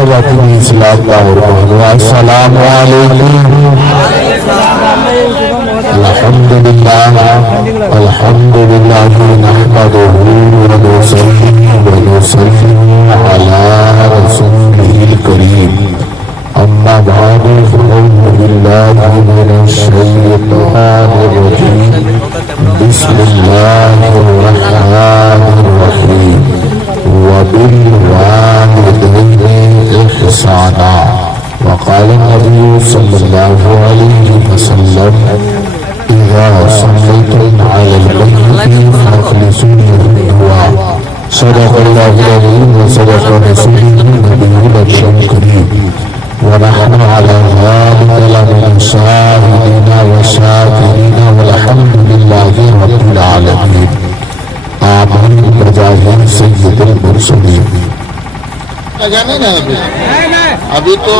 अपनी इस्लाम का अस्सलाम वालेकुम। अल्हम्दुलिल्लाह अल्हम्दुलिल्लाह नहमदुहु व नुसल्ली अला रसूलिल करीम। अम्मा बअद फअऊज़ु बिल्लाहि मिनश शैतानिर रजीम। बिस्मिल्लाहिर रहमानिर रहीम। वबिल वालिदैनि इहसाना। वक़ाल नबी सल्लल्लाहु अलैहि वसल्लम इज़ा सल्लैतुम अलल मय्यिति फअख़लिसू लहु दुआ। सदक़ल्लाहुल अज़ीम व सदक़ रसूलुहुन नबियुल करीम। व नहनु अला ज़ालिका लमिन शाहिदीन व शाकिरीन वल्हम्दुलिल्लाहि रब्बिल आलमीन। आमीन बजाहिर सय्यिदिल मुरसलीन। जाने ना अभी तो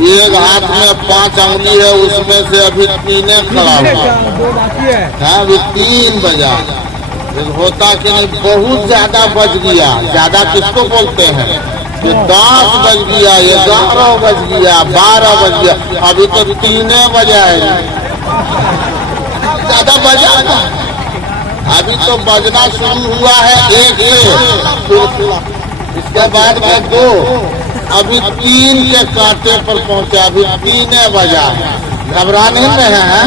ये हाथ में 5 अंगुली है, उसमें से अभी 3 खड़ा हुआ है। अभी 3 बजा होता कि नहीं, बहुत ज्यादा बज गया। ज्यादा किसको बोलते हैं कि 10 बज गया, 11 बज गया, 12 बज गया, अभी तो 3 बजा है। ज्यादा बजा ना, अभी तो बजना शुरू हुआ है 1 से, इसके बाद में 2, अभी 3 के कांटे पर पहुंचे। अभी 3 बजा है। घबरा नहीं रहे हैं?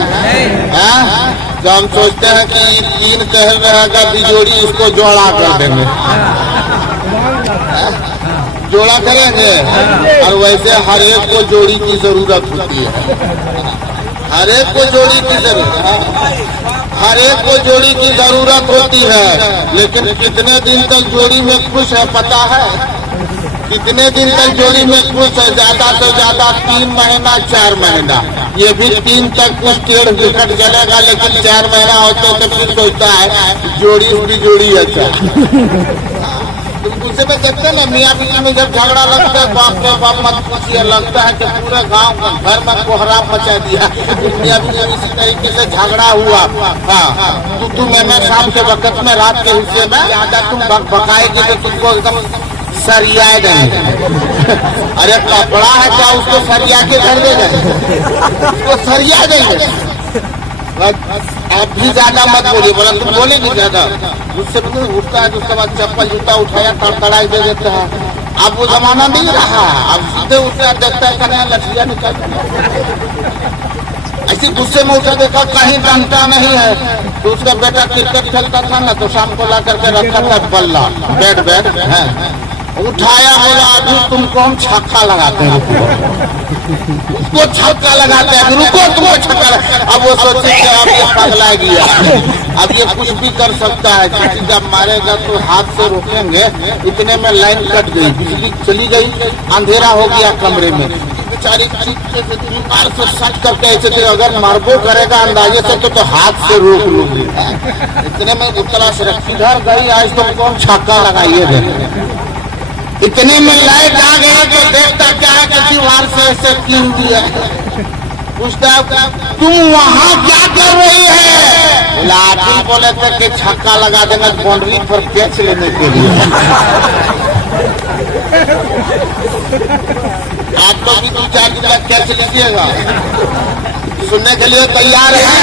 जब हम सोचते हैं कि 3 कह रहेगा बिजोड़ी, इसको जोड़ा कर देंगे, जोड़ा करेंगे। और वैसे हर एक को जोड़ी की जरूरत होती है, हर एक को जोड़ी की जरूरत, हर एक को जोड़ी की जरूरत होती है। लेकिन कितने दिन तक जोड़ी में खुश है पता है? कितने दिन तक जोड़ी में खुश है? ज्यादा से ज्यादा 3 महीना 4 महीना। ये भी 3 तक कुछ टेढ़ विकट चलेगा, लेकिन 4 महीना होते तो फिर सोचता है जोड़ी भी जोड़ी अच्छा। तुम गुस्से में देखते ना, मियाँ बीवी में जब झगड़ा लगता है, बाप रे बाप मत पूछिए, लगता है कि पूरे गांव घर में कोहराम मचा दिया। मियाँ बीवी इसी तरीके से झगड़ा हुआ। हाँ, तू मैं शाम के वक्त में रात के हिस्से में ज्यादा तुम बकाएगी तो तुमको एकदम सरिया देंगे। अरे कपड़ा है क्या, उसको सरिया के घर दे देंगे, उसको सरिया देंगे। आप भी ज्यादा मत बोलिए, बोला तुम बोलेगी ज्यादा, उससे उठता है तो उसके बाद चप्पल जूता उठाया तड़तड़ाई दे देता है। अब वो जमाना नहीं रहा, अब सीधे उठता देखता है कहीं लठिया निकल, ऐसी गुस्से में उठा देखा कहीं डंटा नहीं है। तो उसका बेटा क्रिकेट खेलता था ना, तो शाम को ला करके रखा था बल्ला, बैट है, उठाया, बोला अभी तुमको हम छक्का लगाते हैं, उसको छक्का लगाते हैं, रुको तुमको छक्का। अब वो सोचे कि अब ये पगला गया, अब ये कुछ भी कर सकता है, क्योंकि जब मारेगा तो हाथ से रोकेंगे। इतने में लाइन कट गई, बिजली चली गई, अंधेरा हो गया कमरे में। बेचारी दीवार से सट करके ऐसे थे, अगर मारबो करेगा अंदाजे से तो हाथ से रोक लूंगी। इतने में उतरा से किधर गई, आज तुमको हम छक्का लगाइए दे। इतने में लाइट आ गई तो देखता क्या है कि दीवार से ऐसे कीन दिया। पूछता तुम वहाँ क्या कर रही है? लाठी बोले थे कि छक्का लगा देना बाउंड्री पर कैच लेने के लिए। आप तो भी 2-4 दिन तक कैच लीजिएगा। सुनने के लिए तैयार है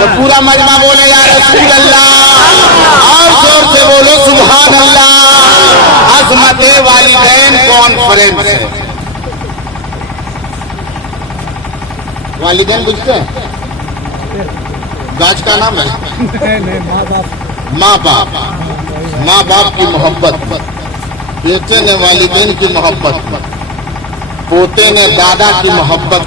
तो पूरा मजमा बोले या रसूल अल्लाह, और जोर से बोलो सुभान अल्लाह। अज़मते वालिदैन कॉन्फ्रेंस। वालिदैन बुझते हैं? गाज का नाम है माँ बाप। माँ बाप की मोहब्बत, बेटे ने वालिदैन की मोहब्बत, पोते ने दादा की मोहब्बत,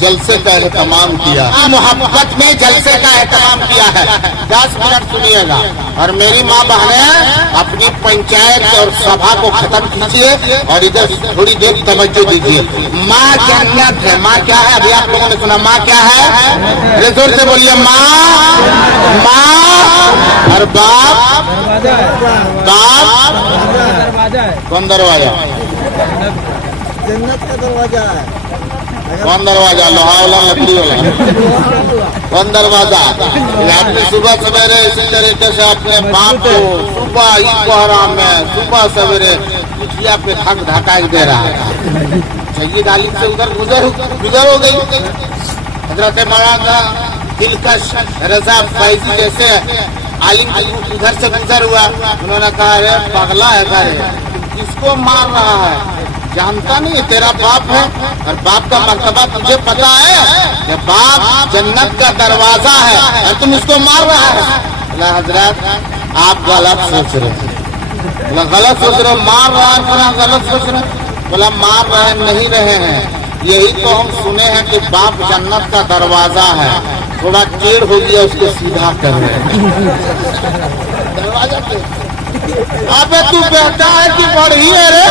जलसे का एहतमाम किया। मोहब्बत में जलसे का एहतमाम किया है। 10 मिनट सुनिएगा। और मेरी माँ बहनें, अपनी पंचायत और सभा को खत्म कीजिए और इधर थोड़ी देर तवज्जो दीजिए। माँ जन्नत है। माँ क्या है? अभी आप लोगों ने सुना माँ क्या है? अरे जोर से बोलिए माँ। माँ और बाप, बाप कौन दरवाजा? जन्नत का दरवाजा है। कौन दरवाजा? लोहा वाला, लकड़ी वाला? कौन दरवाजा? आपने सुबह सवेरे इसी तरीके से अपने बाप को सुबह ही कोहरा में सुबह सवेरे कुटिया पे धकाई दे रहा है। सही गाली से उधर गुजर हो गई। हजरत मौलाना दिलकश रजा फैजी जैसे आलिम उधर से गुजर हुआ, उन्होंने कहा अरे पगला है, किसको मार रहा है? जानता नहीं तेरा बाप है, और बाप का मर्तबा तुझे पता है कि बाप जन्नत का दरवाजा है और तुम उसको मार रहा है। बोला हजरत आप गलत सोच रहे हैं। बोला गलत सोच रहे, मार रहा है, बोला गलत सोच रहे। बोला मार रहे नहीं रहे हैं, यही तो हम सुने हैं कि बाप जन्नत का दरवाजा है। थोड़ा टेढ़ हो गया, उसको सीधा कर रहे हैं। दरवाजा अबे तू बेटा है कि बड़ी है रे?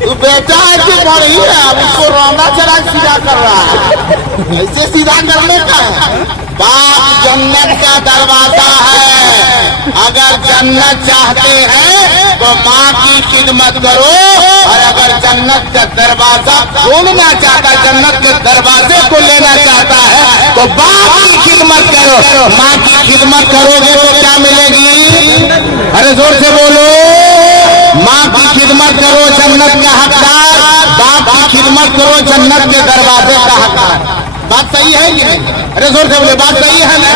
तू बेटा है कि बड़ी है? अब उसको रोना चला सीधा कर रहा है, ऐसे सीधा करने का है। बाप जन्नत का दरवाजा है, अगर जन्नत चाहते हैं तो माँ की खिदमत करो, और अगर जन्नत का दरवाजा खोलना चाहता, जन्नत के दरवाजे को लेना चाहता है तो बाप की खिदमत करो। माँ की खिदमत करोगे तो क्या मिलेगी? अरे जोर से बोलो, माँ की खिदमत करो जन्नत का हकदार, बाप की खिदमत करो जन्नत के दरवाजे का हकदार। बात सही है कि नहीं? अरे जोर से बोले, बात सही है ना?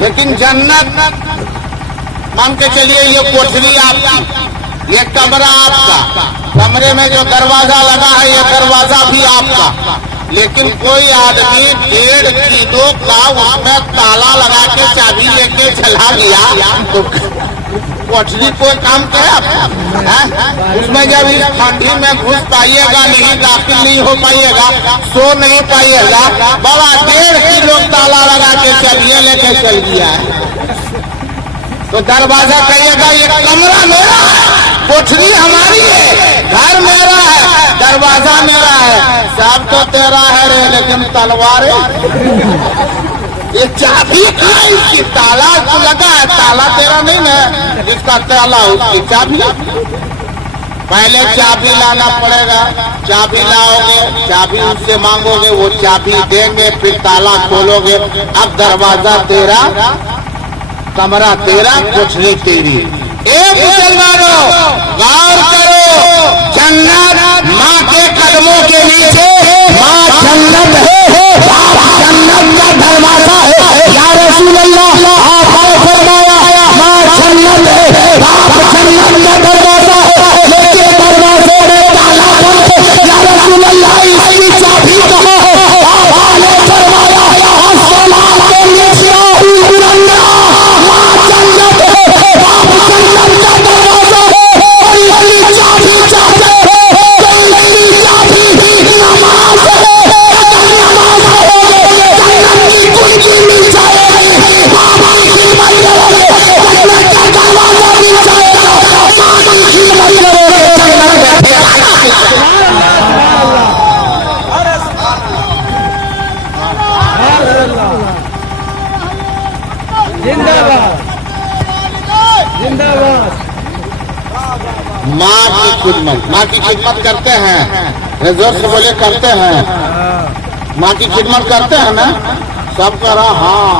लेकिन जन्नत मान के चलिए ये कोठरी आपकी, ये कमरा आपका, कमरे में जो दरवाजा लगा है ये दरवाजा भी आपका, लेकिन कोई आदमी 1.5 किलो का उसमें ताला लगा के चाबी लेके चला गया तो कोठरी कोई काम क्या आपका? उसमें जब इस ठंडी में घुस पाइएगा नहीं, दाखिल नहीं हो पाइएगा, सो नहीं पाइएगा। बड़ा 1.5 किलो ताला लगा के चाबी लेके चल गया है तो दरवाजा कहिएगा ये कमरा मेरा है, कोठरी हमारी है, घर मेरा है, दरवाजा मेरा है। सब तो तेरा है रे, लेकिन तलवार ये चाबी का, इसकी ताला तो लगा है, ताला तेरा नहीं ना, जिसका ताला उसकी चाबी। पहले चाबी लाना पड़ेगा, चाबी लाओगे, चाबी उससे मांगोगे, वो चाबी देंगे, फिर ताला खोलोगे। अब दरवाजा तेरा, कमरा तेरा, कोठरी तेरी। एक मुसलमानों गौर करो, जन्नत माँ के कदमों के नीचे, माँ जन्नत है, बाप जन्नत का दरवाजा है। या रसूल अल्लाह आपने फरमाया माँ जन्नत है, बाप जन्नत का दरवाजा है, लेकिन दरवाजे में ताला बंद है। या रसूल अल्लाह इसकी चाबी कहाँ है? आपने फरमाया अस्सलाम माँ की खिदमत करते हैं, जोर से बोले करते हैं, माँ की खिदमत करते हैं ना? सब करा हाँ।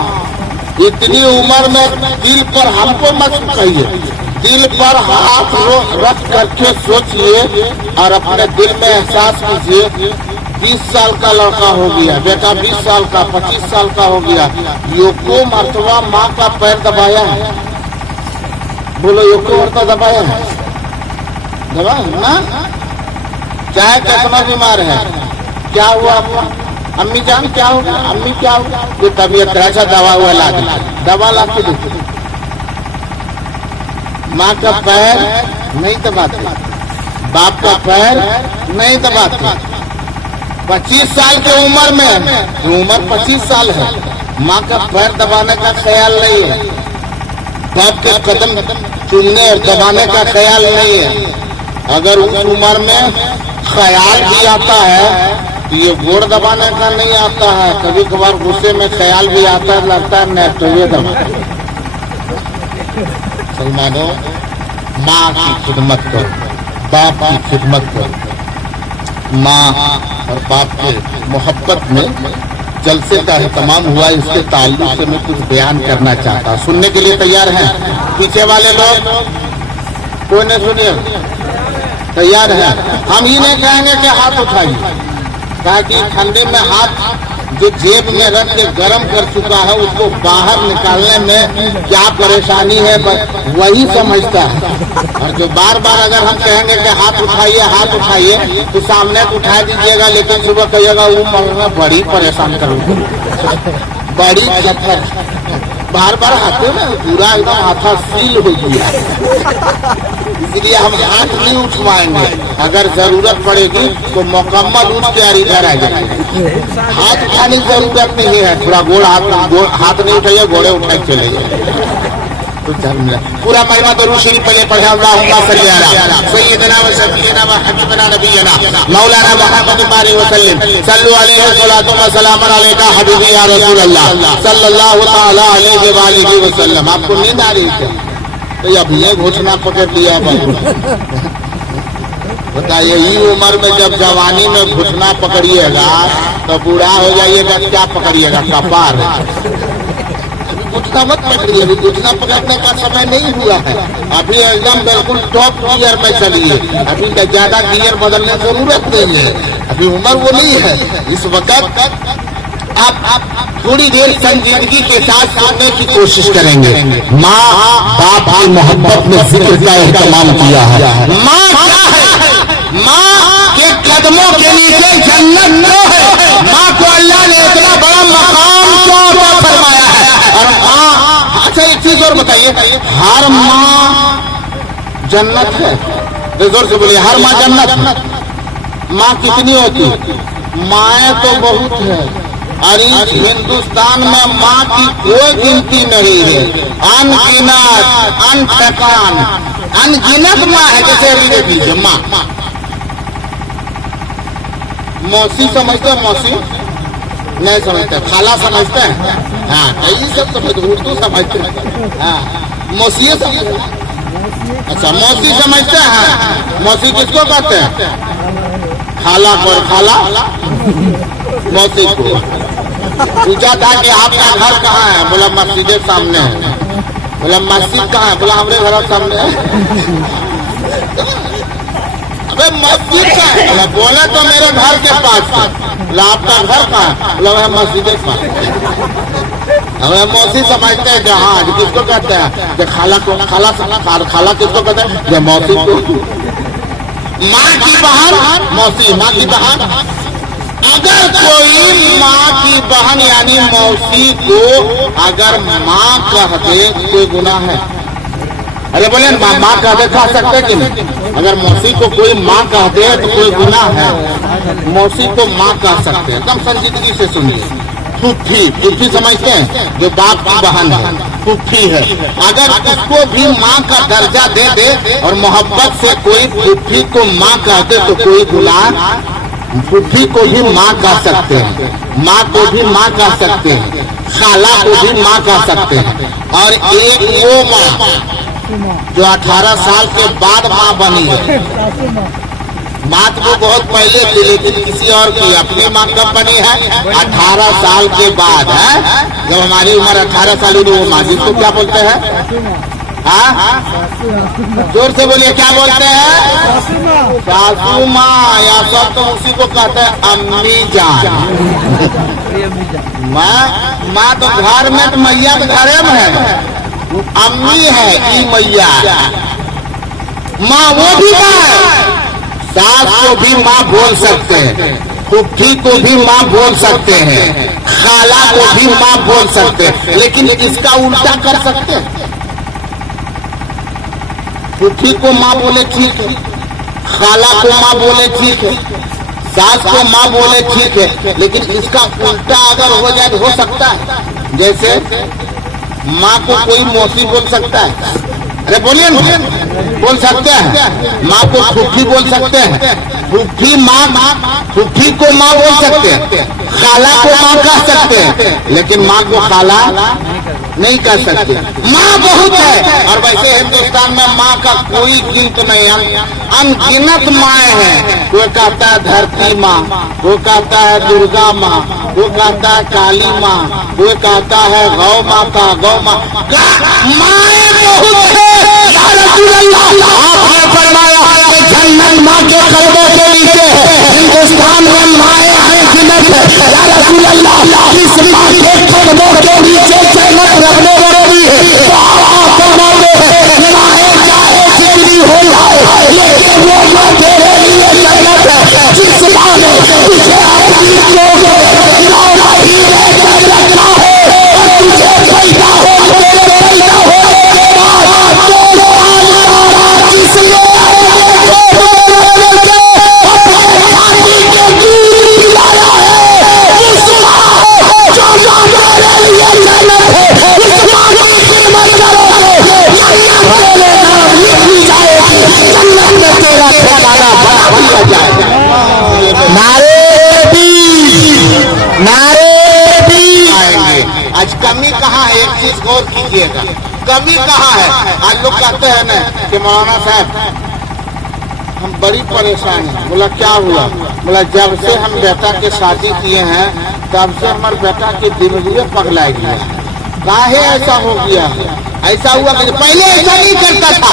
इतनी उम्र में दिल पर हमको मत कहिए, दिल पर हाथ रख करके सोचिए और अपने दिल में एहसास कीजिए। 20 साल का लड़का हो गया, बेटा 20 साल का, 25 साल का हो गया, योको मर्तबा माँ का पैर दबाया है? बोलो योको मर्तबा दबाया है? दबा ना? चाहे कितना बीमार है, क्या हुआ आपका? अम्मी जान क्या होगा? अम्मी क्या होगा? ये तबीयत ऐसा दवा हुआ ला दे, दवा ला के दे। माँ का पैर नहीं दबाते, बाप का पैर नहीं दबाते। 25 साल की उम्र में, उम्र 25 साल है, माँ का पैर दबाने का ख्याल नहीं है, बाप के कदम चुनने और दबाने का ख्याल नहीं है। अगर उस उम्र में ख्याल भी आता है तो ये गोड़ दबाने का नहीं आता है, कभी कभार गुस्से में ख्याल भी आता है, लगता है न तो ये दबा। सलमानो, माँ की खिदमत करो, बाप की खिदमत करो। माँ और बाप के मोहब्बत में जलसे का एहतमाम हुआ, इसके ताल्लुक से मैं कुछ बयान करना चाहता। सुनने के लिए तैयार हैं? पीछे वाले लोग कोई नहीं सुनिए, तैयार है? हम ही नहीं कहेंगे कि हाथ उठाइए, ताकि ठंडे में हाथ जो जेब में रख के गर्म कर चुका है उसको बाहर निकालने में क्या परेशानी है वही समझता है। और जो बार बार अगर हम कहेंगे कि हाथ उठाइए तो सामने तो उठा दीजिएगा, लेकिन सुबह कहिएगा वो मरना बड़ी परेशान करूँगी, बड़ी खतर, बार बार हाथे में पूरा एकदम हाथा सील हो गया, इसलिए हम हाथ नहीं उठवाएंगे। अगर जरूरत पड़ेगी तो मुकम्मल उठ तैयारी घर आ जाएगी। हाथ उठाने की जरूरत नहीं है, थोड़ा गोड़ हाथ नहीं उठाइए, घोड़े उठा के चले जाइए। तो पूरा महिमा तो रूशी पहले पढ़े, अल्लाहुम्मा सल्ली अला सय्यिदना व सफीना व हबीबना नबियना मौलाना मुहम्मद बारी वसल्लम सल्लु अलैहि सलातु व सलाम अलैका हबीबी या रसूल अल्लाह सल्लल्लाहु तआला अलैहि व आलिहि वसल्लम। आपको नींद आ रही है? तो अब ये घोषणा पकड़ लिया बताइए, ये उम्र में जब जवानी में घुटना पकड़िएगा तो बूढ़ा हो जाइएगा, क्या पकड़िएगा? कपार। घुटना मत पकड़िए, घुटना पकड़ने का समय नहीं हुआ है, अभी एकदम बिल्कुल टॉप गियर में चलिए, अभी ज्यादा गियर बदलने की जरूरत नहीं है, अभी उम्र वो नहीं है। इस वक्त आप थोड़ी देर संजीदगी के साथ सुनने की कोशिश करेंगे। माँ बाप की मोहब्बत में जिक्र का एहतमाम किया है। माँ क्या है? माँ के कदमों के नीचे जन्नत क्यों है? माँ को अल्लाह ने इतना बड़ा मकाम क्यों अता फरमाया है? और माँ, अच्छा एक चीज और बताइए, हर माँ जन्नत है? जोर से बोलिए, हर माँ जन्नत? माँ कितनी होती? माएँ तो बहुत है, और इस हिंदुस्तान में माँ की कोई गिनती नहीं है, अनगिनत, अनठकान, अनगिनत माँ है। जैसे रीढ़े दीजिए माँ, मौसी समझते हैं? मौसी नहीं समझते, खाला समझते हैं? हाँ, यही सब समझते, उर्दू समझते हैं। हाँ, मौसी समझते, अच्छा मौसी समझते हैं? मौसी किसको कहते हैं? खाला को, खाला मौसी को। पूछा था कि आपका घर कहाँ है? बोला मस्जिद के सामने है। बोला मस्जिद कहाँ है? बोला हमारे घर सामने है। अबे मस्जिद कहाँ है? बोला बोला तो मेरे घर के पास है। बोला आपका घर कहाँ है? बोला वह मस्जिद के पास। हमें मौसी समझते हैं कि हाँ, किसको कहते हैं? कि खाला को, खाला किसको कहते हैं? कि मौसी को। माँ की बहन मौसी, माँ की बहन। अगर कोई माँ की बहन यानी मौसी को अगर माँ कह दे कोई गुनाह है? अरे बोले माँ कह दे, कह सकते कि नहीं? अगर मौसी को कोई माँ कह दे तो कोई गुनाह है? मौसी को माँ कह सकते हैं, एकदम संजीदगी से सुनिए। फूफी, फूफी समझते हैं? जो बाप की बहन है, फूफी है। अगर उसको भी माँ का दर्जा दे दे और मोहब्बत से कोई फूफी को माँ कह दे तो कोई गुनाह? फूफी को भी माँ कह सकते हैं, माँ को भी माँ कह सकते हैं, खाला को भी माँ कह सकते हैं। और एक वो माँ जो 18 साल के बाद माँ बनी है, माँ तो बहुत पहले थी लेकिन किसी और की, अपनी माँ कब बनी है? 18 साल के बाद है। जब हमारी उम्र 18 साल हुई वो माँ, जिसको क्या बोलते हैं? हाँ, जोर से बोलिए, क्या बोलते हैं? सासू माँ, या सब तो उसी को कहते हैं अम्मी जान। माँ तो घर में, तो मैया तो घरे में है, अम्मी है ई मैया। माँ वो भी माँ है, सास को भी माँ बोल सकते हैं, फूफी को भी माँ बोल सकते हैं, खाला को भी माँ बोल सकते हैं, लेकिन इसका उल्टा कर सकते हैं। फूफी को माँ बोले ठीक है, खाला को माँ बोले ठीक है, सास को माँ बोले ठीक है, लेकिन इसका उल्टा अगर हो जाए हो सकता है। जैसे माँ को कोई मौसी बोल सकता है, अरे बोलिए ना, बोल सकते हैं। माँ को फूफी बोल सकते हैं, फूफी फूफी को माँ बोल सकते हैं, खाला को माँ कह सकते हैं, लेकिन माँ को खाला नहीं कह सकते। माँ बहुत है, और वैसे हिंदुस्तान में माँ का कोई गिनत नहीं है, अनगिनत माएँ हैं। वो कहता है धरती माँ, वो कहता है दुर्गा माँ, वो कहता है काली माँ, वो कहता है गौ माता, गौ माँ, माएँ बहुत है। या रसूल अल्लाह, आपने फरमाया कि जन्नत माँ के कदमों के नीचे है, हिंदुस्तान में माएँ अनगिनत है। या रसूल अल्लाह, इस माँ के कदमों के नीचे जन्नत रखने वाली है, तो आप फरमाते हैं माएँ चाहे जितनी हो जाए, लेकिन वो माँ तेरे लिए जन्नत है। जिस माँ ने तुझे अपनी कोख में लौटा ही लेकर रखा है, और तुझे पैदा होने के बाद आज कमी कहाँ है? एक चीज गौर कीजिएगा, कमी कहाँ है? आज लोग कहते हैं ना कि मौलाना साहब हम बड़ी परेशान हैं। बोला क्या हुआ? बोला जब से हम बेटा के शादी किए हैं तब से हमारे बेटा की दिमाग पगला गया। काहे ऐसा हो गया? ऐसा हुआ कि पहले ऐसा नहीं करता था,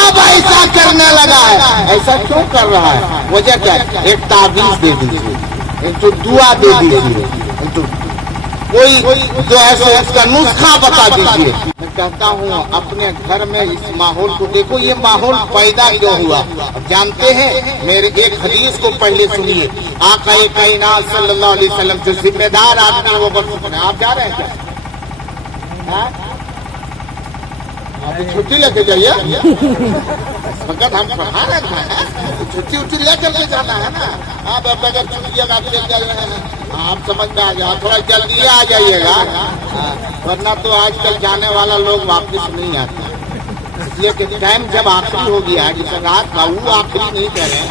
अब ऐसा करने लगा है। ऐसा क्यों कर रहा है? वजह क्या? एक ताबीज दे दीजिए, एक तो दुआ दे दीजिए, एक तो कोई जो है सो उसका नुस्खा बता दीजिए। मैं कहता हूँ अपने घर में इस माहौल को देखो, ये माहौल पैदा क्यों हुआ? जानते हैं, मेरे एक हदीस को पहले सुनिए। आका कायनात सल्लल्लाहु अलैहि वसल्लम जो जिम्मेदार आदमी है वो बस, आप जा रहे हैं क्या? अभी छुट्टी लेके जाइए, वक्त हम पढ़ा रहे थे, छुट्टी उट्टी लेकर के जाना है ना। आप अगर छुट्टी आप चल जा रहे हैं, आप समझ में आ जाए, थोड़ा जल्दी आ जाइएगा, वरना तो आजकल जाने वाला लोग वापस नहीं आते। इसलिए कि टाइम जब आखिरी हो गया, जैसे रात का वो आखिरी नहीं कह रहे,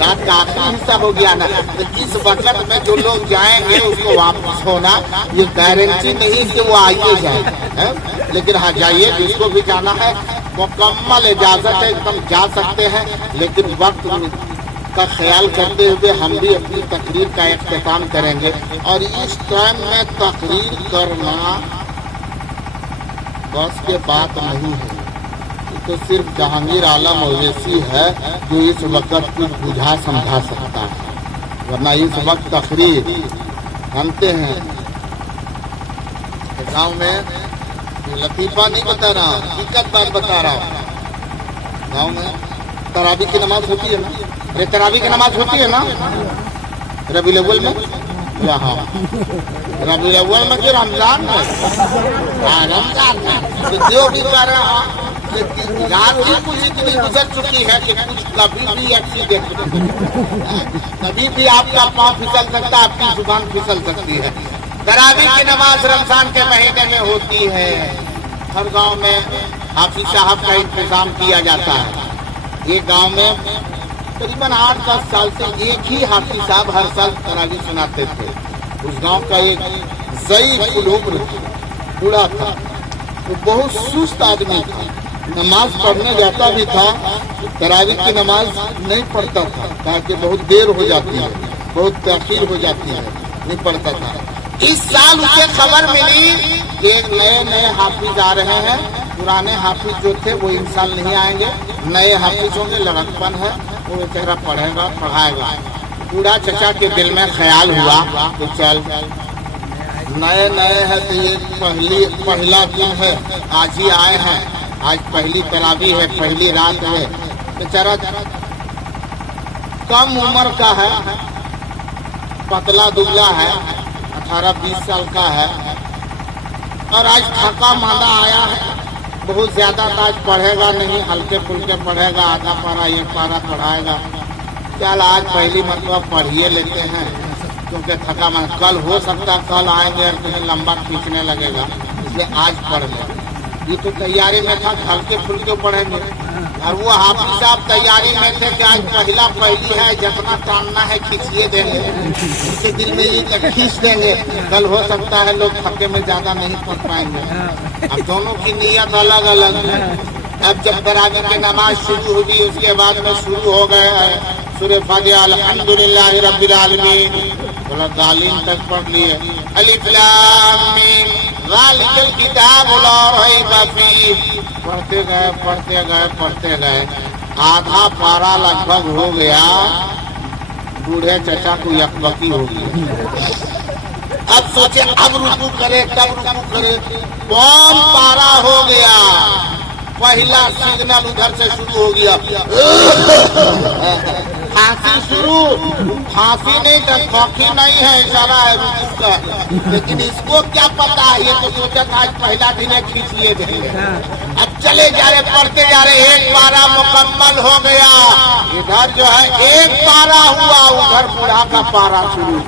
रात का आखिरी हिस्सा हो गया ना, तो इस वक्त में जो लोग जाएंगे उसको वापस होना ये गारंटी नहीं कि वो आइए जाए, लेकिन हाँ जाइए, जिसको भी जाना है मुकम्मल इजाजत है, एकदम जा सकते हैं। लेकिन वक्त का ख्याल करते हुए हम भी अपनी तकरीर का इख्तिताम करेंगे। और इस टाइम में तकरीर करना बस के बात नहीं है, तो सिर्फ जहांगीर आलम ओवैसी है जो इस वक्त कुछ बुझा समझा सकता है, वरना इस वक्त तकरीर जानते हैं। गांव में लतीफा नहीं बता रहा, हकीकत बात बता रहा हूँ। गांव में तरावी की नमाज होती है ना, अरे तरावी की नमाज होती है ना रबीउल अव्वल में, यहाँ रबीउल अव्वल में कि रमजान में? रमजान में। तो जो भी कर रहा रात ही कुछ इतनी गुजर चुकी है कि कुछ कभी भी एक्सीडेंट, कभी भी आपका पाँव फिसल सकता है, आपकी जुबान फिसल सकती है। तरावी की नमाज रमजान के महीने में होती है। हर गांव में हाफिज साहब का इंतजाम किया जाता है। ये गांव में करीबन 8-10 साल से एक ही हाफिज साहब हर साल तरावी सुनाते थे। उस गांव का एक ज़ईफ़ उम्र बूढ़ा था, वो बहुत सुस्त आदमी था, नमाज पढ़ने जाता भी था, तरावी की नमाज नहीं पढ़ता था, ताकि बहुत देर हो जाती है, बहुत ताख़ीर हो जाती है, नहीं पढ़ता था। इस साल उसे खबर मिली कि एक नए हाफिज आ रहे हैं, पुराने हाफिज जो थे वो इन साल नहीं आएंगे, नए हाफिज होंगे, लड़कपन है, वो बेचारा पढ़ेगा पढ़ाएगा। बूढ़ा चचा के दिल में ख्याल हुआ कि चल नए है तो ये पहला दिन है, आज ही आए हैं, आज पहली तरावी है, पहली रात है। बेचारा कम उम्र का है, पतला दुबला है, 18-20 साल का है, और आज थका मांदा आया है। बहुत ज्यादा आज पढ़ेगा नहीं, हल्के फुल्के पढ़ेगा, आधा पारा एक पारा पढ़ाएगा। चल आज पहली मतलब पढ़िए लेते हैं, क्योंकि थका मांदा, कल हो सकता कल आएंगे और तुम्हें लंबा खींचने लगेगा, इसलिए आज पढ़ ले। ये तो तैयारी में था, हल्के फुल्के पढ़ेंगे। और वो हाफिज साहब तैयारी में थे कि आज पहली है, जितना टालना है खींचिए देंगे, उनके दिल में ये खींच देंगे। कल हो सकता है लोग थके में ज्यादा नहीं पढ़ पाएंगे। अब दोनों की नीयत अलग अलग है। अब जब तरावी की नमाज शुरू हुई, उसके बाद में शुरू हो गए सूरह फातिहा अल्हम्दुलिल्लाह रब्बिल आलमीन बोला दालीन तक पढ़ लिए। अलिफ लाम मीम ज़ालिकल किताब ला रैब फीह पढ़ते गए आधा पारा लगभग हो गया। बूढ़े चचा को यकबकी हो गई। अब सोचे अब रुकू करे तब रुकू करे, कौन पारा हो गया। पहला सिग्नल उधर से शुरू हो गया, फांसी शुरू। फांसी नहीं तो कॉफी नहीं है, इशारा है रुकू का। लेकिन इसको क्या पता, ये तो सोचा आज पहला दिन है खींचिए देंगे। अब चले जा रहे पढ़ते जा रहे, एक पारा मुकम्मल हो गया। इधर जो है एक पारा हुआ, उधर बूढ़ा का पारा शुरू,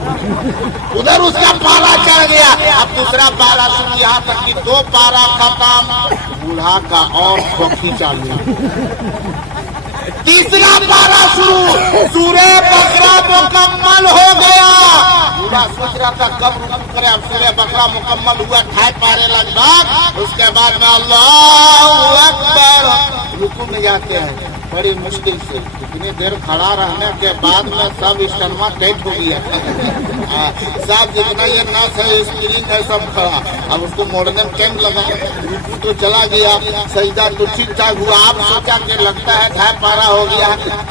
उधर उसका पारा चढ़ गया। अब दूसरा पारा शुरू, यहाँ तक कि 2 पारा खत्म, बूढ़ा का और कॉफी चालू। तीसरा पारा शुरू, सूरह बकरा मुकम्मल हो गया। पूरा सोच रहा था कब रुकू करे। अब सूरह बकरा मुकम्मल हुआ, 2.5 पारे लगभग। उसके बाद में अल्लाहु अकबर रुकू में जाते हैं बड़ी मुश्किल से। इतनी देर खड़ा रहने के बाद में सब स्टनमा टाइट हो गया। सब जितना ये नस है स्प्रिंग है सब खड़ा। अब उसको मोड़ने में टाइम लगा। रुकू तो चला गया, सजदा तो ठीक ठाक हुआ। आप सोचा के लगता है 2.5 पारा हो गया,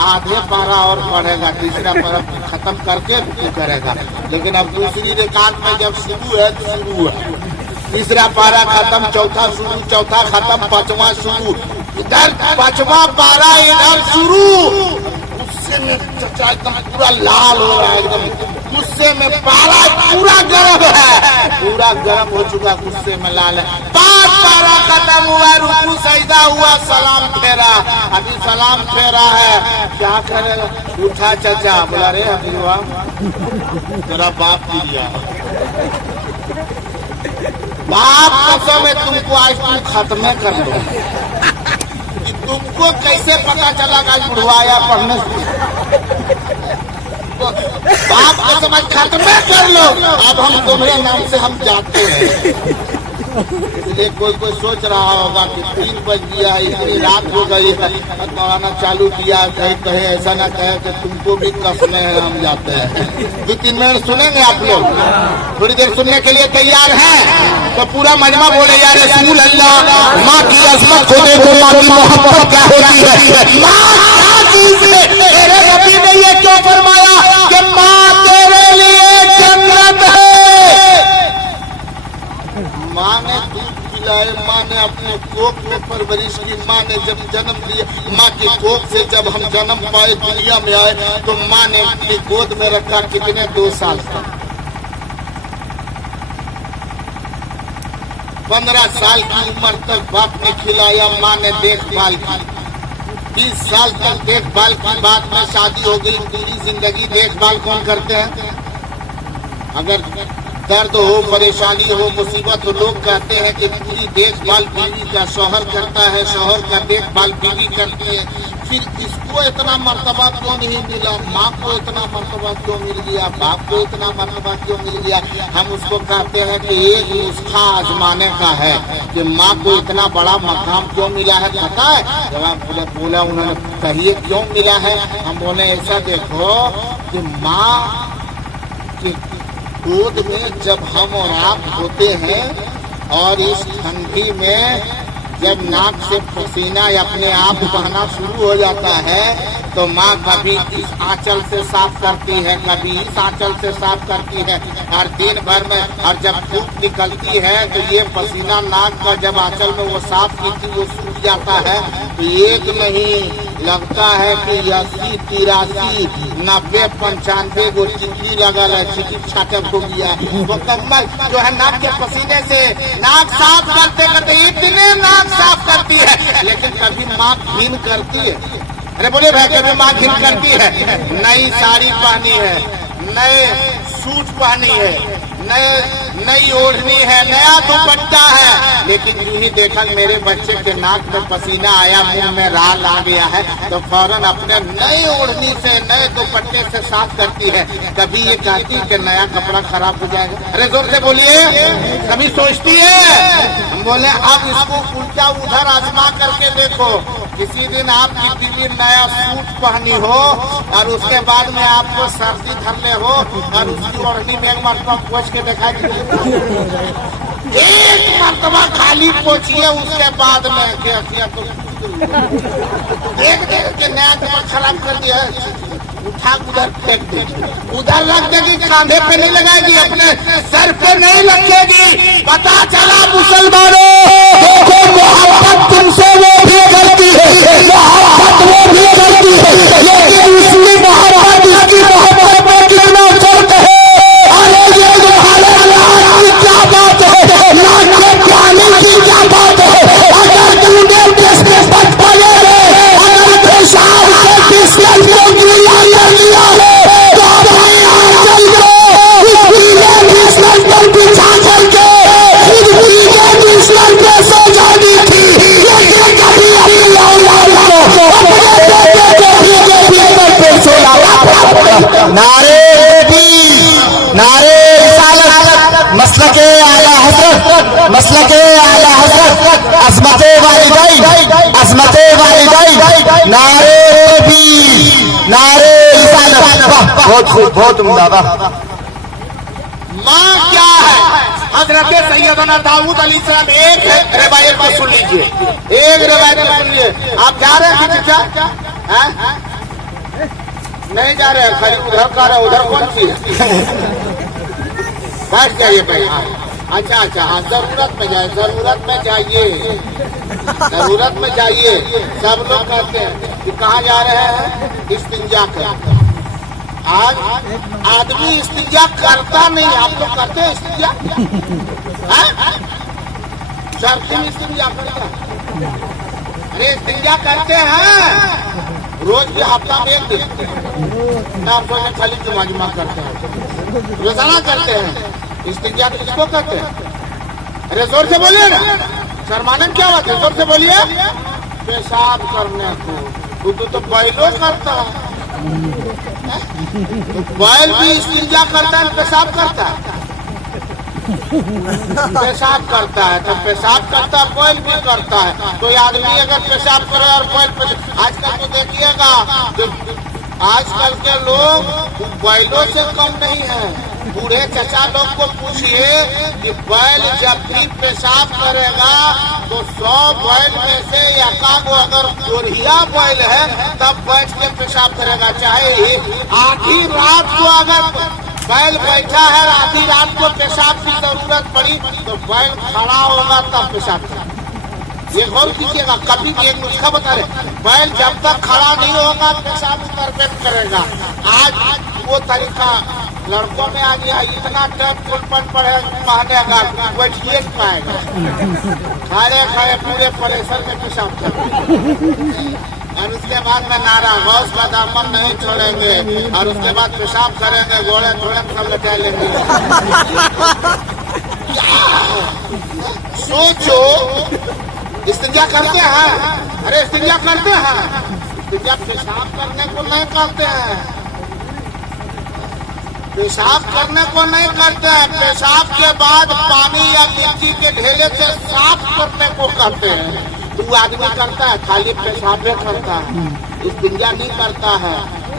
आधे पारा और पढ़ेगा, तीसरा पारा खत्म करके रुकू करेगा। लेकिन अब दूसरी रिकात में जब शुरू है तो शुरू है। तीसरा पारा खत्म, चौथा शुरू, चौथा खत्म, 5वां शुरू। इधर 5वां पारा इधर शुरू। गुस्से में चचा एकदम पूरा लाल हो रहा है, एकदम गुस्से में पारा पूरा गर्म है, पूरा गर्म हो चुका, गुस्से में लाल है। 5 पारा खत्म हुआ, रुकू सजदा हुआ, सलाम फेरा। अभी सलाम फेरा है, क्या करेगा। उठा चचा, बोला रे अभिवा तेरा बाप पी लिया। बाप कसम है तुमको आज तुम खत्म कर दो। तुमको कैसे पता चला कि बुढ़वाया पढ़ने से? बाप को समझ खत्म कर लो। अब हम तुम्हारे नाम से हम जाते हैं। इसलिए कोई सोच रहा होगा कि 3 बज गया है, इतनी रात हो गई है, मौलाना चालू किया, कहे ऐसा ना कहे कि तुमको भी कसने हैं हम जाते हैं। 2-3 मिनट सुनेंगे आप लोग? थोड़ी देर सुनने के लिए तैयार हैं? तो पूरा मजमा बोले यार रसूल अल्लाह। माँ की अज़मत को देखो, माँ की मोहब्बत क्या होती है। माँ क्या चीज है? मेरे नबी ने ये क्यों फरमाया कि माँ तेरे लिए जन्नत है। माँ ने दूध पिलाए, माँ ने अपने कोख में परवरिश की, माँ ने जब जन्म दिया, माँ की कोख से जब हम जन्म पाए दुनिया में आए तो माँ ने अपनी गोद में रखा कितने 2 साल तक। 15 साल की उम्र तक बाप ने खिलाया, माँ ने देखभाल की। 20 साल तक देखभाल की, बाद में शादी हो गई। पूरी जिंदगी देखभाल कौन करते हैं? अगर दर्द हो, परेशानी हो, मुसीबत हो, लोग कहते हैं कि पूरी देखभाल बीवी का शौहर करता है, शौहर का देखभाल बीवी करती है। फिर इसको इतना मर्तबा क्यों नहीं मिला? माँ को इतना मर्तबा क्यों मिल गया? बाप को इतना मर्तबा क्यों मिल गया? हम उसको कहते हैं कि एक नुस्खा आजमाने का है कि माँ को इतना बड़ा मकाम क्यों मिला है। पता है? जवाब बोला उन्होंने, कहिए क्यों मिला है? हम बोले ऐसा देखो कि माँ की गोद में जब हम और आप होते हैं और इस ठंडी में जब नाक से पसीना अपने आप बहना शुरू हो जाता है तो माँ कभी इस आंचल से साफ करती है, कभी इस आंचल से साफ करती है। और दिन भर में और जब धूप निकलती है तो ये पसीना नाक का जब आंचल में वो साफ की वो सूख जाता है। तो एक नहीं लगता है कि 80, 83, 90, 95 वो चिट्ठी लगल है, चिट्ठी छाटक हो गया। वो कम्बल जो है नाक के पसीने से नाक साफ करते करते इतने नाक साफ करती है, लेकिन कभी माँ घिन करती है। अरे बोले भाई, कभी माँ घिन करती है? नई साड़ी पहनी है, नए सूट पहनी है, नई ओढ़नी है, नया दुपट्टा है, लेकिन यूं ही देखा मेरे बच्चे के नाक में पसीना आया, मुंह में राल आ गया है, तो फौरन अपने नई ओढ़नी से, नए दुपट्टे से साफ करती है। कभी ये कहती कि नया कपड़ा खराब हो जाएगा? अरे जोर से बोलिए। कभी सोचती है? हम बोले अब इसको उल्टा उधर आजमा करके देखो। किसी दिन आपकी बीवी नया सूट पहनी हो और उसके बाद में आपको सर्दी धरने हो और उसकी ओढ़नी में एक मरतबा पोंछ के दिखाई एक मरतबा खाली पोछिए, उसके बाद में क्या तो एक दिन के नया कपड़ा खराब कर दिया, उठा उधर फेंक देगी, उधर रख देगी, कांधे पे नहीं लगाएगी, अपने सर पे नहीं रखेगी। पता चला मुसलमानों, देखो मोहब्बत तुमसे वो भी करती है, मोहब्बत वो भी करती है, लेकिन उसकी मोहब्बत इसकी मोहब्बत में कितना फर्क है। अरे ये तुम्हारे नाक की क्या बात है, नाक के पानी की क्या बात है। अगर तूने बच पड़े, अगर पेशाब से बिस्तर को गिला कर लिया है, तो अपने आंचल को इस गीले बिस्तर पर बिछा करके इस गीले बिस्तर पे सो जानी थी, लेकिन कभी अपनी औलाद को अपने बेटे के भीगे बिस्तर पे सोया। नारे नारे रिसालत, मसलके आला हज़रत, मसलके आला हज़रत, अज़मते वालिदैन, अज़मते वालिदैन, नारे तकबीर, नारे रिसालत। बहुत खूब, बहुत उम्दा। माँ क्या है? हजरत सैयदना दाऊद अलैहिस्सलाम। एक रिवायत को सुन लीजिए, एक रिवायत को सुन लीजिए। आप जा रहे हैं क्या? नहीं जा रहे हैं, खाली उधर का रहे, उधर कौन सी है? बैठ जाइए भाई। अच्छा अच्छा, हाँ, जरूरत में जाए, जरूरत में जाइए, जरूरत में जाइए। सब लोग कहते हैं कि कहाँ जा रहे हैं? इस्तिंजा कर। आज आदमी इस्तिंजा करता नहीं, आप लोग करते हैं इस्तिंजा? सर्दी में इस्तिंजा करता है? अरे इस्तिंजा करते हैं रोज के, हफ्ता में एक दिन। आप सोचे खाली जुमा करते हैं, रोजाना करते हैं। इस्तिंजा किसको कहते हैं? अरे जोर से बोलिए ना, शर्मानंद क्या बात है? जोर से बोलिए। पेशाब करने को तो बैलो करता है, बैल भी इस्तिंजा करता है, पेशाब करता है, पेशाब करता है, तो पेशाब करता है, बैल भी करता है। तो आदमी अगर पेशाब करे और बैल, आजकल तो देखिएगा, आजकल के लोग बैलों से कम नहीं है। बूढ़े चचा लोग को पूछिए कि बैल जब भी पेशाब करेगा तो 100 बैल में से एकागो अगर गोरिया बैल है तब बैठ के पेशाब करेगा। चाहे आधी रात को अगर बैल बैठा है, आधी रात को पेशाब की जरूरत पड़ी तो बैल खड़ा होगा तब पेशाब करेगा। ये गौर कीजिएगा, कभी भी एक नुस्खा बता रहे, बैल जब तक खड़ा नहीं होगा पेशाब करबेट करेगा। आज वो तरीका लड़कों में आ गया, इतना टैप फुलपन पहने का बैठिए नहीं पाएगा, खाए खाए पूरे परेशान में पेशाब करेगा। और उसके बाद में नारा गौस का दामन नहीं छोड़ेंगे, और उसके बाद पेशाब करेंगे, घोड़े थोड़े सब लटा लेंगे। सोचो, इस्तिंजा करते हैं? अरे इस्तिंजा करते हैं, इस्तिंजा पेशाब करने को नहीं करते हैं, पेशाब करने को नहीं करते हैं, पेशाब के बाद पानी या मिट्टी के ढेले से साफ करने को करते हैं। तो आदमी करता है, खाली पेशाब करता है, इस्तिंजा नहीं करता है।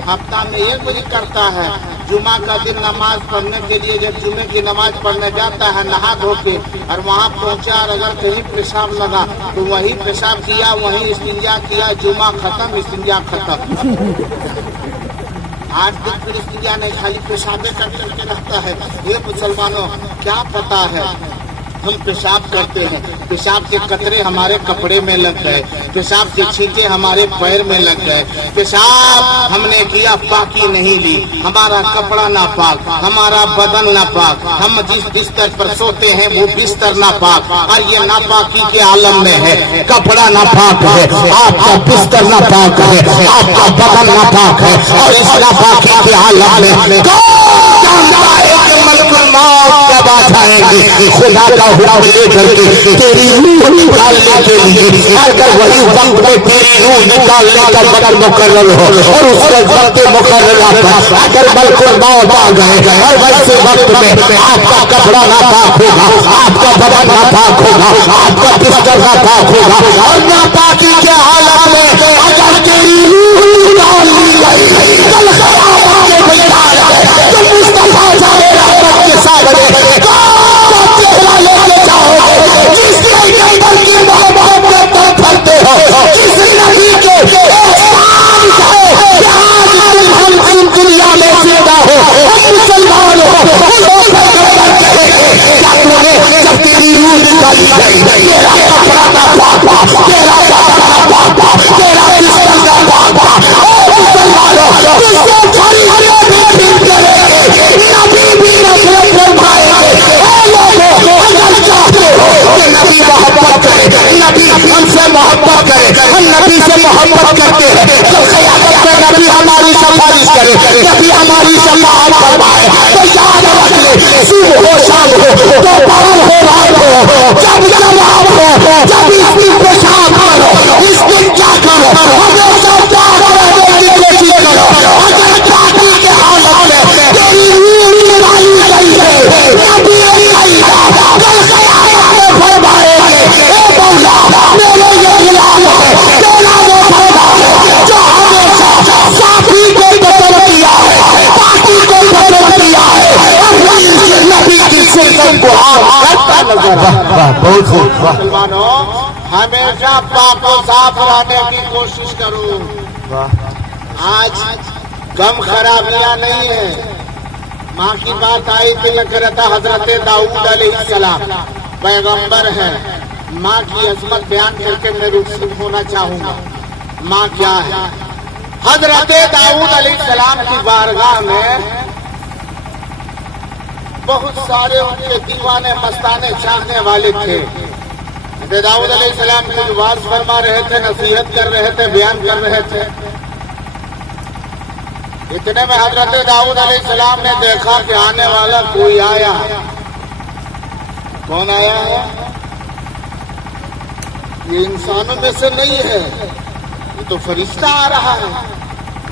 हफ्ता में एक बार करता है। जुमा का दिन नमाज पढ़ने के लिए जब जुमे की नमाज पढ़ने जाता है नहा धो के, और वहाँ पहुँचा और अगर कहीं पेशाब लगा तो वही पेशाब किया, वही इस्तिंजा किया, जुमा खत्म, इस्तिंजा खत्म। आज दिन फिर इस्तिंजा नहीं, खाली पेशाबे करके रखता है। ये मुसलमानों क्या पता है, हम पेशाब करते हैं, पेशाब के कतरे हमारे कपड़े में लग गए, पेशाब के छींटे हमारे पैर में लग गए, पेशाब हमने किया पाकी नहीं ली, हमारा कपड़ा नापाक, हमारा बदन नापाक, हम जिस बिस्तर पर सोते हैं वो बिस्तर नापाक, और ये नापाकी के आलम में है। कपड़ा नापाक है, आपका बिस्तर नापाक है, आपका बदन नापाक है, और इस नापाकी के आलम में कौन जानता है कि मलकुल मौत कब आ जाएंगे, खुदा का हुक्म लेकर के तेरी रूह निकालने के लिए, अगर वही वक्त में तेरी रूह निकालने का वक्त मुकर्रर हो और उसके वक्त मुकर्रर पर अगर मलकुल मौत आ गए और वैसे वक्त में आपका कपड़ा नापाक होगा, आपका बदन नापाक होगा, आपका बिस्तर नापाक होगा और नापाकी के हालत में अगर तेरी रूह निकाल ली गई कल क़यामत के मैदान तुम मुस्तफा जाए रहमत के सामने कौन चेहरा लेके जाओगे, जिसके कदम की मोहब्बत में तुम फलते हो, जिस नबी के एहसान है कि आज तुम हम दुनिया में जिंदा हो, हम मुसलमान हो, उस पैगंबर कहेंगे क्या तूने जब तेरी रूह निकाली गई तेरा कपड़ा नापाक था, तेरा बदन नापाक था, तेरा बिस्तर नापाक था, ओ मुसलमानों तुझको खरीदने भी ठीक करेंगे, नबी भी नफरत फरमाएंगे। ओ लोगों अगर चाहते हो कि नबी मोहब्बत करे, नबी हमसे मोहब्बत करे, हम नबी से मोहब्बत करते हैं तो क़यामत में नबी हमारी सिफारिश करे, नबी हमारी शफाअत फरमाए। तो याद रख ले, सुबह हो शाम हो, दोपहर हो रात हो, जब जवाब हो, जब इसकी पेशाब करो, इसकी क्या करो, हमेशा क्या करने की कोशिश करो। अगर पार्टी के हालत में तेरी रूह निकाली गई है, नबी आएगा कल क़यामत में फरमाएंगे, ए मौला मेरे ये गुलाम है, तेरा वो फरमान है जो हमेशा साथी को बदल दिया है, पार्टी को बदल दिया है और नबी की सुन्नत को करता नजर। वाह बहुत खूब, वाह मुसलमानों हमेशा पाको साफ रहने की कोशिश करो। आज गम खराबियां नहीं है। माँ की बात आई थी, मैं कहता हजरत दाऊद अलैहिस्सलाम पैगंबर है, माँ की अजमत बयान करके मैं रुखसत होना चाहूंगा। माँ क्या है? हजरत दाऊद अलैहिस्सलाम की बारगाह में बहुत सारे उनके दीवाने मस्ताने चाहने वाले थे। हजरत दाऊद अलैहिस्सलाम की वाज फरमा रहे थे, नसीहत कर रहे थे, बयान कर रहे थे। इतने में हजरत दाऊद अलैहिस्सलाम ने देखा कि आने वाला कोई आया। कौन आया है? ये इंसानों में से नहीं है, ये तो फरिश्ता आ रहा है,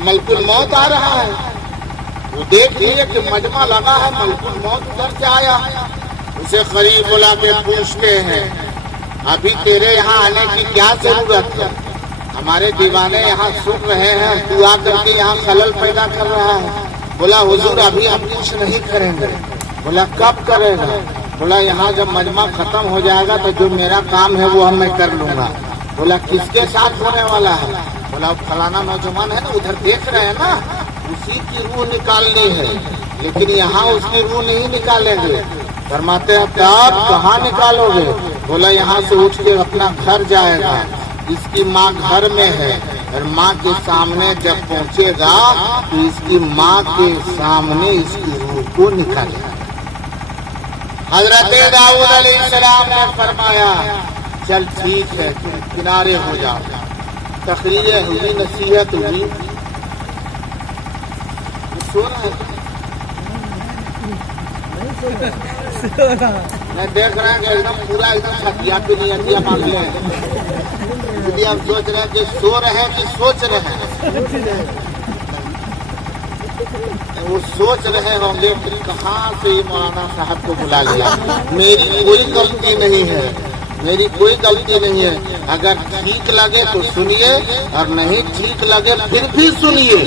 मलकुल मौत आ रहा है। वो देख लिए कि मजमा लगा है, मलकुल मौत उधर से आया। उसे करीब बुला के पूछते हैं, अभी तेरे यहाँ आने की क्या जरूरत है? हमारे दीवाने यहाँ सुन रहे हैं, तू आकर के यहाँ खलल पैदा कर रहा है। बोला हुजूर अभी हम कुछ नहीं करेंगे। बोला कब करेगा? बोला यहाँ जब मजमा खत्म हो जाएगा तो जो मेरा काम है वो हम मैं कर लूंगा। बोला किसके साथ होने वाला है? बोला फलाना नौजवान है ना, उधर देख रहे हैं ना, उसी की रूह निकालनी है, लेकिन यहाँ उसकी रूह नहीं निकालेंगे। फरमाते हैं आप कहाँ निकालोगे? बोला यहाँ से उठ के अपना घर जाएगा, इसकी माँ घर में है और माँ के सामने जब पहुँचेगा तो इसकी माँ के सामने इसकी रूह को निकालेगा। हजरत दाऊद अलैहिस्सलाम ने फरमाया चल ठीक है, तुम किनारे हो जाओ। तकरीर हुई, नसीहत हुई। सो रहा है मैं देख रहा हूँ कि एकदम पूरा एकदम छतिया पे नहीं हटिया मांग ले। यदि आप सोच रहे हैं कि सो रहे हैं कि सोच रहे हैं, वो सोच रहे होंगे कि कहाँ से ये मौलाना साहब को बुला लिया। मेरी कोई गलती नहीं है, मेरी कोई गलती नहीं है। अगर ठीक लगे तो सुनिए और नहीं ठीक लगे फिर भी सुनिए।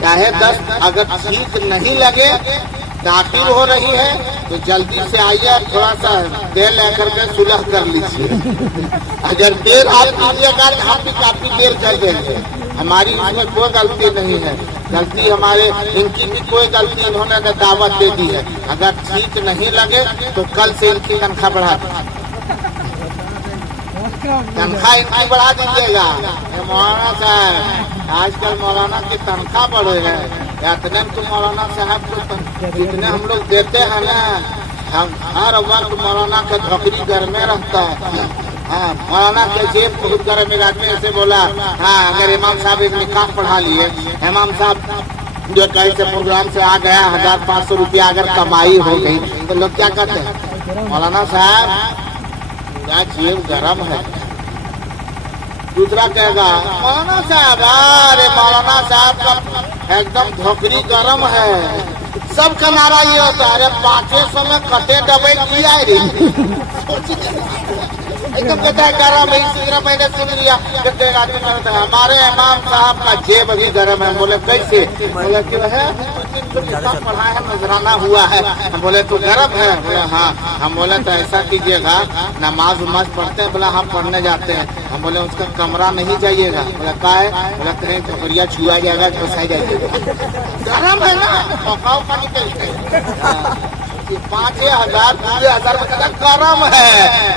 चाहे 10 अगर ठीक नहीं लगे, दाखिल हो रही है तो जल्दी से आइए, थोड़ा सा देर लेकर के सुलह कर लीजिए। अगर देर आप कीजिएगा तो हम भी काफी देर कर देंगे। हमारी इसमें कोई गलती नहीं है, गलती हमारे इनकी भी कोई गलती, इन्होंने दावत दे दी है। अगर ठीक नहीं लगे तो कल से इनकी तनख्वाह बढ़ा दीजिए, तनख्वाह इनकी बढ़ा दीजिएगा। मौलाना साहब आजकल मौलाना की तनख्वाह बढ़े है, इतने तो मौलाना साहब को जितने हम लोग देते हैं ना, हम हर वक्त मौलाना का धोकरी घर में रहता है। हाँ, मौलाना के जेब बहुत गर्म में रहते। ऐसे बोला हाँ, अगर इमाम साहब एक निकाह पढ़ा लिए, इमाम साहब जो कैसे प्रोग्राम से आ गया 1500 रुपया अगर कमाई हो गई तो लोग क्या कहते हैं, मौलाना साहब क्या जेब गरम है। दूसरा कहेगा मौलाना साहब, अरे मौलाना साहब का एकदम धोकरी गरम है। सबका नारा ये होता है, अरे 500 में कटे डबल किया रे। एकदम कहता है गरम है, इसी मैंने सुन लिया हमारे इमाम साहब का जेब अभी गरम है। बोले कैसे? बोले क्यों है, पढ़ा है, नजराना हुआ है। हम बोले तो गरम है? बोले हाँ। हम बोले तो ऐसा कीजिएगा, नमाज उमाज पढ़ते हैं? बोला हम पढ़ने जाते हैं। हम बोले उसका कमरा नहीं जाइएगा। बोला का है? बोला कहीं ठोकरिया छुआ जाएगा, फंसाई जाइएगा। गरम है ना, पकाओ का निकल 5,000 2,000 गरम है।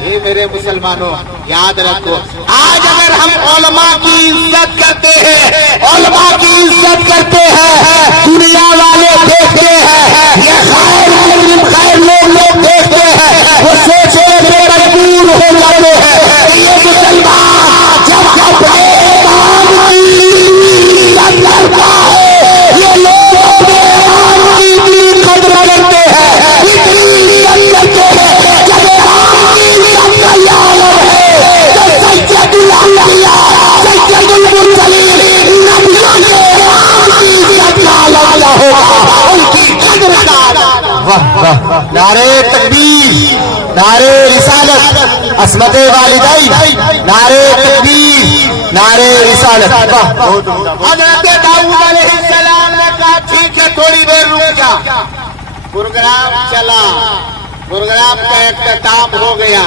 ये मेरे मुसलमानों याद रखो, आज अगर हम उलमा की इज्जत करते हैं, उलमा की इज्जत करते हैं, दुनिया वाले देखते हैं, ये खैर लोग देखते हैं, वो सोचने में मजबूर हो जाते हैं कि ये मुसलमान जब अपने इमाम की इज्जत करता है, ये लोग अपने इमाम की कदर करते हैं, इतनी इज्जत करते हैं जब इमाम की इज्जत का आलम है तो सैयदुल अंबिया सैयदुल मुरसलीन नबियों के इमाम की इज्जत का आलम होगा, उनकी कदर का। वाह वाह, नारे तकबीर, नारे रिसालत, असमते वालिदैन, नारे तकबीर, नारे रिसालत। हज़रत दाऊद अलैहिस्सलाम ने कहा ठीक है थोड़ी देर रुक जा। प्रोग्राम चला, प्रोग्राम का इख्तिताम हो गया,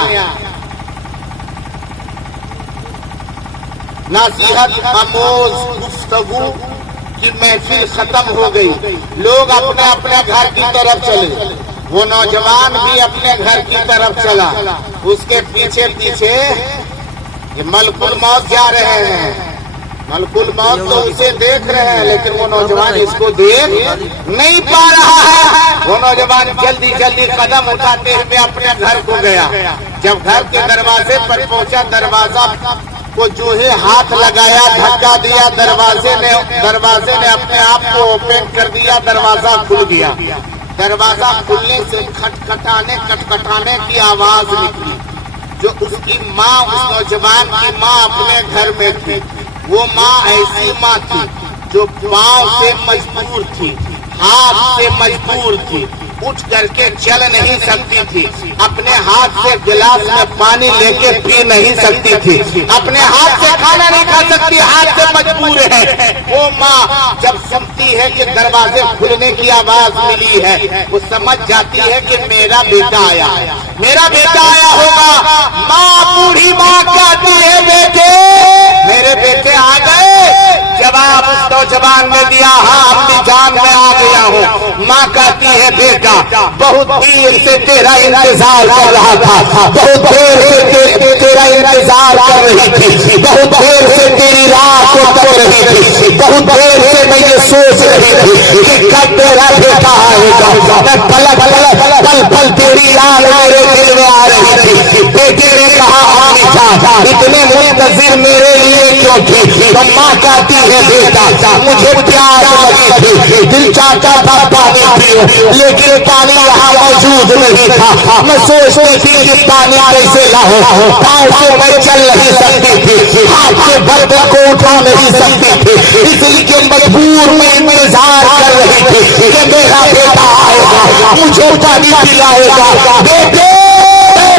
नसीहत आमोज गुफ्तगू की महफिल खत्म हो गई। लोग अपने अपने घर की तरफ चले, वो नौजवान भी अपने घर की तरफ चला। उसके पीछे पीछे ये मलकुल मौत जा रहे हैं। मलकुल मौत तो उसे देख रहे हैं, लेकिन वो नौजवान इसको देख नहीं पा रहा है। वो नौजवान जल्दी जल्दी कदम उठाते हुए अपने घर को गया। जब घर के दरवाजे पर पहुंचा, दरवाजा को जो है हाथ लगाया, धक्का दिया, दरवाजे ने अपने आप को ओपन कर दिया, दरवाजा खुल गया। दरवाजा खुलने से खटखटाने की आवाज निकली। जो उसकी माँ, उस नौजवान की माँ अपने घर में थी। वो माँ ऐसी माँ थी जो पाँव से मजबूर थी, हाथ से मजबूर थी, उठ करके चल नहीं सकती थी, अपने हाथ से गिलास में पानी लेके पी नहीं सकती थी, अपने हाथ से खाना नहीं खा सकती, हाथ से मजबूर है। वो माँ जब सुनती है कि दरवाजे खुलने की आवाज मिली है, वो समझ जाती है कि मेरा बेटा आया, मेरा बेटा आया होगा। माँ, बूढ़ी माँ कहती है बेटे, मेरे बेटे आ गए। जवाब उस नौजवान ने दिया, हाँ अम्मी जान मैं आ गया हूँ। माँ कहती है बेटा बहुत देर से तेरा इंतजार कर रहा था, बहुत देर से तेरा इंतजार कर रही थी, बहुत देर से तेरी राह को तक रही थी, बहुत देर से मैं ये सोच रही थी कि कब तेरा बेटा आएगा। मैं पल पल तेरी याद मेरे दिल में आ रही थी। बेटे ने कहा अम्मी जान इतने मुंतजिर मेरे लिए क्यों थी? तो माँ कहती है बेटा मुझे प्यास लगी थी, दिल चाहता था पानी पीऊं, लेकिन पानी यहाँ मौजूद नहीं था। मैं सोचती थी कि पानी कैसे लाऊं, पाँव से मैं चल नहीं सकती थी, हाथ से बर्तन को उठा नहीं सकती थी, इसलिए मजबूर में इंतजार कर रही थी कि मेरा बेटा आएगा, मुझे पानी पिलाएगा। बेटे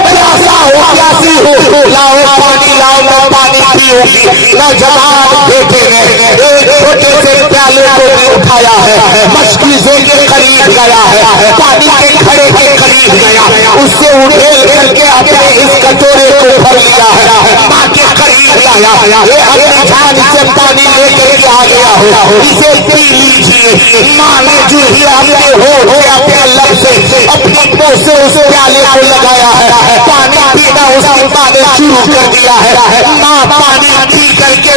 प्यासा हो, प्यासी हो, लाओ पानी लाओ, मैं पानी पीऊंगी। नौजवान बेटे ने एक छोटे से प्याले को भी उठाया है, मशकीज़ों के करीब गया है, पानी के घड़े के करीब गया, उससे उड़ेल करके अपने इस कटोरे को भर लिया है, माँ के करीब लाया। ये अपनी जान से पानी लेकर के आ गया हो, इसे पी लीजिए। माँ ने जो ही अपने होठ से अपने लब से अपनी मुंह से उस प्याले को लगाया है, पानी पीना उसकी माँ ने शुरू कर दिया है। माँ पानी पी करके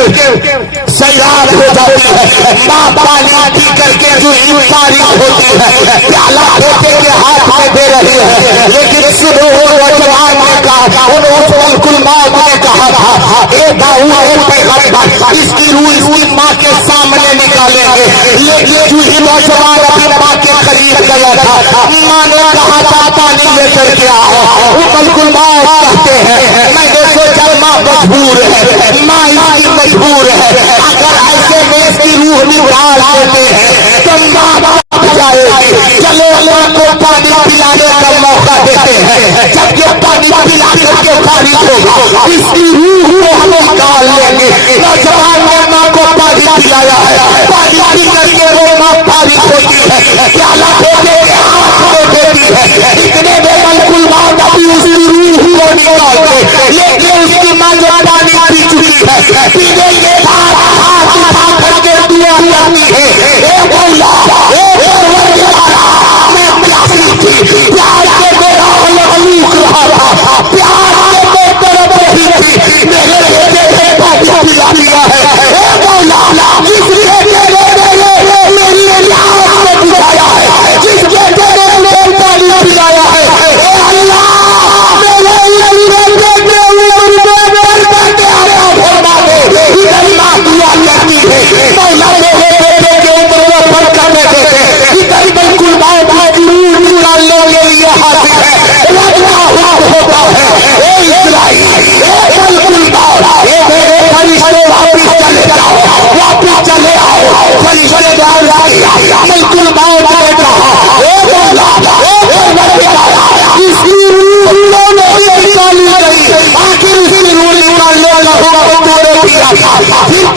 सैराब हो जाती है, माँ पानी पी करके जो इंसानी होती है, प्याला बेटे के हाथ में दे रही है। लेकिन सुनो, नौजवान ने कहा, उन मौत ने कहा था ए दाऊद ए पैगंबर, इसकी रूह इसकी माँ के सामने निकालेंगे, चूही नौजवान अपनी माँ के करीब गया था। माँ ने कहा था पानी लेकर के आओ। वो बिल्कुल कहते हैं मैंने सोचा माँ मजबूर है, माँ इसकी मजबूर है, अगर ऐसे में इसकी रूह निकाल देते हैं तो माँ बच जाएगी। चलो माँ को पानी पिलाने का मौका देते हैं। जब ये पानी पिला करके फारिग होगा इसकी रूह को हम निकाल लेंगे। नौजवान ने माँ को पानी पिलाया है, पानी पी करके वो माँ फारिग होती है, प्याला होने के हाथ में देती है। इतने में बिल्कुल माँ अभी उसकी रूह को निकाल दे, लेकिन उसकी माँ जो पानी पी चुकी है, पीने के बाद हाथ उठा करके दुआ करती है, ए मौला, ए परवरदिगार, मैं प्यासी थी, प्यार से मेरा मखलूक रहा था, प्यार से मैं तरफ रही थी, मेरे बेटे ने पानी पिला दिया है। ए मौला, जिस बेटे ने मेरी प्यास में बुझाया है, जिस बेटे ने मुझे पानी पिलाया है, ए अल्लाह,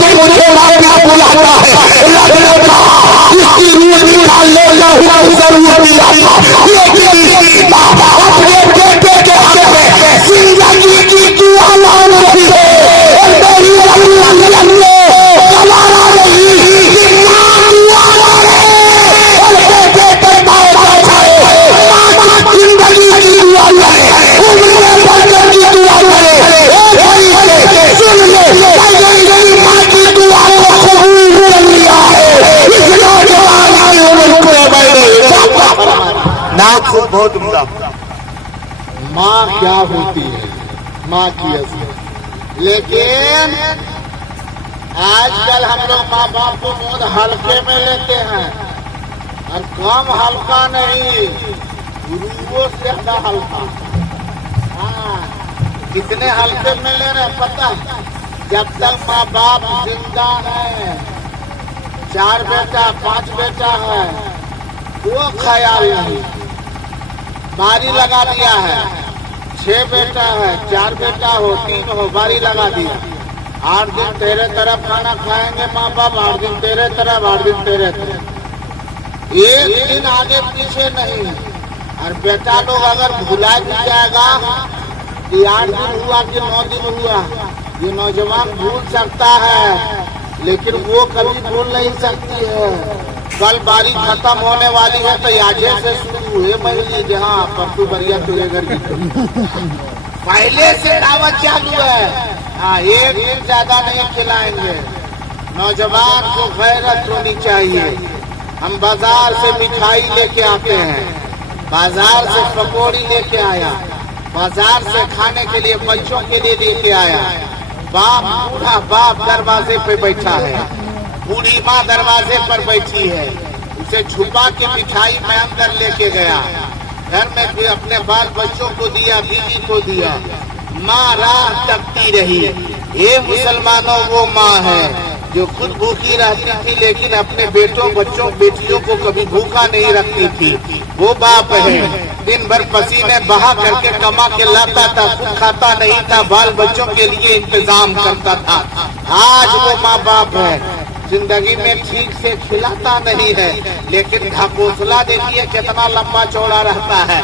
फिर मुझे माया बुलाता है, लगता इसकी रूह निकाल लो, जरूर दिया, लेकिन अपने बेटे के हक में जिंदगी की दुआ मान रही है। और मेरी गवारा नहीं कि माँ दुआ करे और बेटे पे मौत जाए, माँ की जिंदगी की दुआ करे, उम्र में बरकत की दुआ करे। सुन ले, मेरी माँ की दुआ को कबूल कर लिया है। इस नौजवान की उम्र को नाक से बहुत उम्दा। माँ क्या होती है, माँ की असलियत। लेकिन आजकल हम लोग माँ बाप को बहुत हल्के में लेते हैं, और कम हल्का नहीं, गुरुओं से ज्यादा हल्का। हाँ, कितने हल्के में ले रहे हैं पता है? जब तक माँ बाप जिंदा है, 4 बेटा 5 बेटा है, वो ख्याल नहीं। बारी लगा दिया है, 6 बेटा है, 4 बेटा हो 3 हो, बारी लगा दिया। 8 दिन तेरे तरफ खाना खाएंगे माँ बाप, 8 दिन तेरे तरफ, 8 दिन तेरे तरफ, एक दिन आगे पीछे नहीं। और बेटा लोग अगर भुला भी जाएगा कि 8 दिन हुआ कि 9 दिन हुआ, ये नौजवान भूल सकता है, लेकिन वो कभी भूल नहीं सकती है। कल बारी खत्म होने वाली है तो आज से शुरू हुए महीने जहाँ परसों बरिया तुझे घर की पहले से दावत चालू है। हाँ, एक दिन ज्यादा नहीं खिलाएंगे। नौजवान को गैरत होनी चाहिए। हम बाजार से मिठाई लेके आते हैं, बाजार से पकौड़ी लेके आया, बाजार से खाने के लिए बच्चों के लिए लेके आया। बाप, बूढ़ा बाप दरवाजे पे बैठा है, बूढ़ी माँ दरवाजे पर बैठी है, उसे छुपा के मिठाई मैं अंदर लेके गया, घर में भी अपने बाल बच्चों को दिया, बीवी को दिया। माँ राह तकती रही। ये मुसलमानों वो माँ है जो खुद भूखी रहती थी, लेकिन अपने बेटों बच्चों बेटियों को कभी भूखा नहीं रखती थी। वो बाप है दिन भर पसीने बहा करके कमा के लाता था, खुद खाता नहीं था, बाल बच्चों के लिए इंतजाम करता था। आज वो माँ बाप है, जिंदगी में ठीक से खिलाता नहीं है, लेकिन ढकोसला देखिए कितना लंबा चौड़ा रहता है।